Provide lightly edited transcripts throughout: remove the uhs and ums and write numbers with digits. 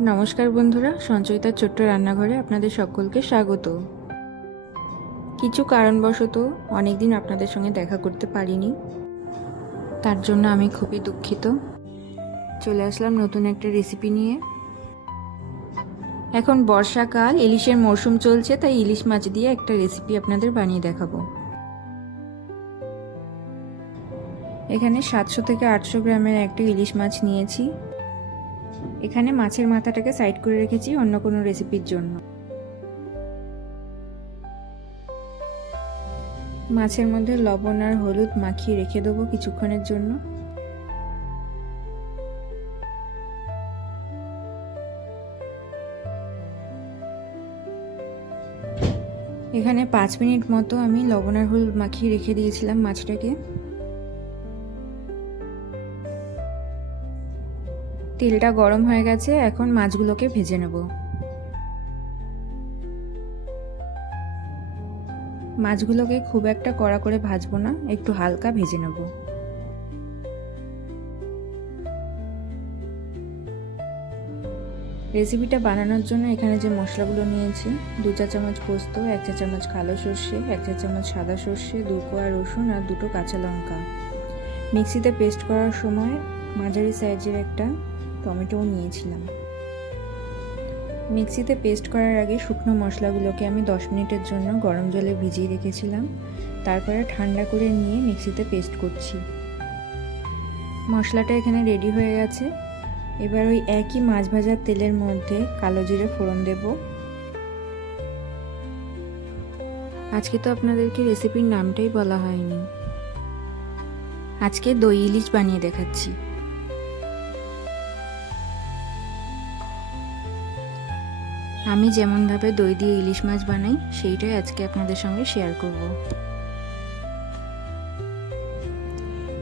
নমস্কার বন্ধুরা, সঞ্চয়িতার ছোট্ট রান্নাঘরে আপনাদের সকলকে স্বাগত। কিছু কারণবশত অনেকদিন আপনাদের সঙ্গে দেখা করতে পারিনি, তার জন্য আমি খুবই দুঃখিত। চলে আসলাম নতুন একটা রেসিপি নিয়ে। এখন বর্ষাকাল, ইলিশের মরশুম চলছে, তাই ইলিশ মাছ দিয়ে একটা রেসিপি আপনাদের বানিয়ে দেখাবো। এখানে 700 থেকে 800 গ্রামের একটা ইলিশ মাছ নিয়েছি। এখানে মাছের মাথাটাকে সাইড করে রেখেছি অন্য কোনো রেসিপির জন্য। মাছের মধ্যে লবণ আর হলুদ মাখিয়ে রেখে দেবো কিছুক্ষণের জন্য। এখানে 5 মিনিট মতো আমি লবণ আর হলুদ মাখিয়ে রেখে দিয়েছিলাম মাছটাকে। তেলটা গরম হয়ে গেছে, এখন মাছগুলোকে ভেজে নেব। মাছগুলোকে খুব একটা কড়া করে ভাজবো না, একটু হালকা ভেজে নেব। রেসিপিটা বানানোর জন্য এখানে যে মশলাগুলো নিয়েছি, 2 চা চামচ পোস্ত, 1 চা চামচ কালো সর্ষে, 1 চা চামচ সাদা সর্ষে, 2 কোয়া রসুন আর 2টো কাঁচা লঙ্কা। মিক্সিতে পেস্ট করার সময় মাঝারি সাইজের একটা টমেটোও নিয়েছিলাম। মিক্সিতে পেস্ট করার আগে শুকনো মশলাগুলোকে আমি 10 মিনিটের জন্য গরম জলে ভিজিয়ে রেখেছিলাম, তারপরে ঠান্ডা করে নিয়ে মিক্সিতে পেস্ট করছি। মশলাটা এখানে রেডি হয়ে গেছে। এবার ওই একই মাছ ভাজার তেলের মধ্যে কালো জিরে ফোড়ন দেব। আজকে তো আপনাদেরকে রেসিপির নামটাই বলা হয়নি, আজকে দই ইলিশ বানিয়ে দেখাচ্ছি। আমি যেমনভাবে দই দিয়ে ইলিশ মাছ বানাই সেইটাই আজকে আপনাদের সঙ্গে শেয়ার করব।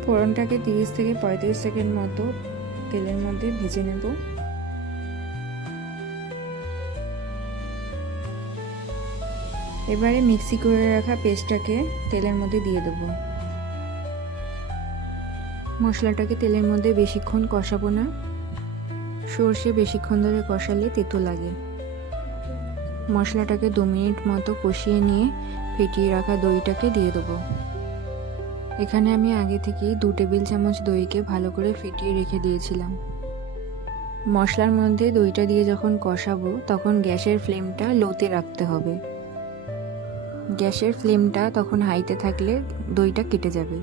ফোড়নটাকে 30 থেকে 35 সেকেন্ড মতো তেলের মধ্যে ভেজে নেব। এবারে মিক্সি করে রাখা পেস্টটাকে তেলের মধ্যে দিয়ে দেব। মশলাটাকে তেলের মধ্যে বেশিক্ষণ কষাবো না, সর্ষে বেশিক্ষণ ধরে কষালে তেতো লাগে। মশলাটাকে 2 মিনিট মতো কষিয়ে নিয়ে ফেটিয়ে রাখা দইটাকে দিয়ে দেবো। এখানে আমি আগে থেকেই 2 টেবিল চামচ দইকে ভালো করে ফেটিয়ে রেখে দিয়েছিলাম। মশলার মধ্যে দইটা দিয়ে যখন কষাবো তখন গ্যাসের ফ্লেমটা লোতে রাখতে হবে। গ্যাসের ফ্লেমটা তখন হাইতে থাকলে দইটা কেটে যাবে।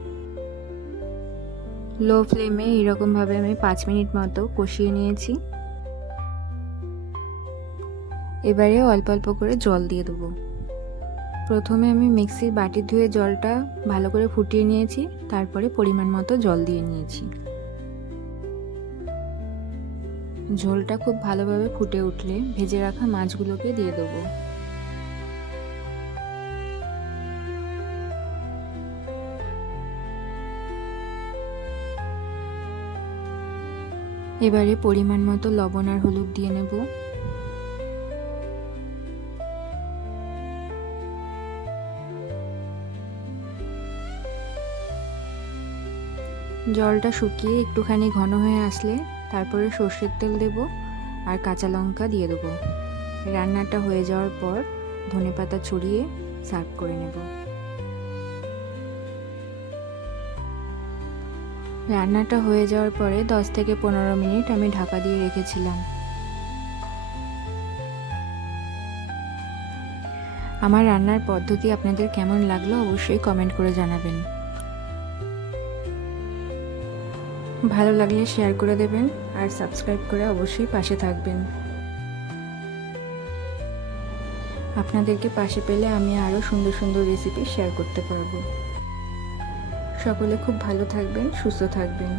লো ফ্লেমে এরকমভাবে আমি 5 মিনিট মতো কষিয়ে নিয়েছি। এবারে অল্প অল্প করে জল দিয়ে দেবো। প্রথমে আমি মিক্সির বাটি ধুয়ে জলটা ভালো করে ফুটিয়ে নিয়েছি, তারপরে পরিমাণ মতো জল দিয়ে নিয়েছি। ঝোলটা খুব ভালোভাবে ফুটে উঠলে ভেজে রাখা মাছগুলোকে দিয়ে দেবো। এবারে পরিমাণ মতো লবণ আর হলুদ দিয়ে নেব। জলটা শুকিয়ে একটুখানি ঘন হয়ে আসলে তারপরে সর্ষের তেল দেব আর কাঁচা লঙ্কা দিয়ে দেবো। রান্নাটা হয়ে যাওয়ার পর ধনেপাতা ছড়িয়ে সার্ভ করে নেব। রান্নাটা হয়ে যাওয়ার পরে 10 থেকে 15 মিনিট আমি ঢাকা দিয়ে রেখেছিলাম। আমার রান্নার পদ্ধতি আপনাদের কেমন লাগলো অবশ্যই কমেন্ট করে জানাবেন। ভালো লাগলে শেয়ার করে দেবেন আর সাবস্ক্রাইব করে অবশ্যই পাশে থাকবেন। আপনাদেরকে পাশে পেলে আমি আরও সুন্দর সুন্দর রেসিপি শেয়ার করতে পারবো। সকলে খুব ভালো থাকবেন, সুস্থ থাকবেন।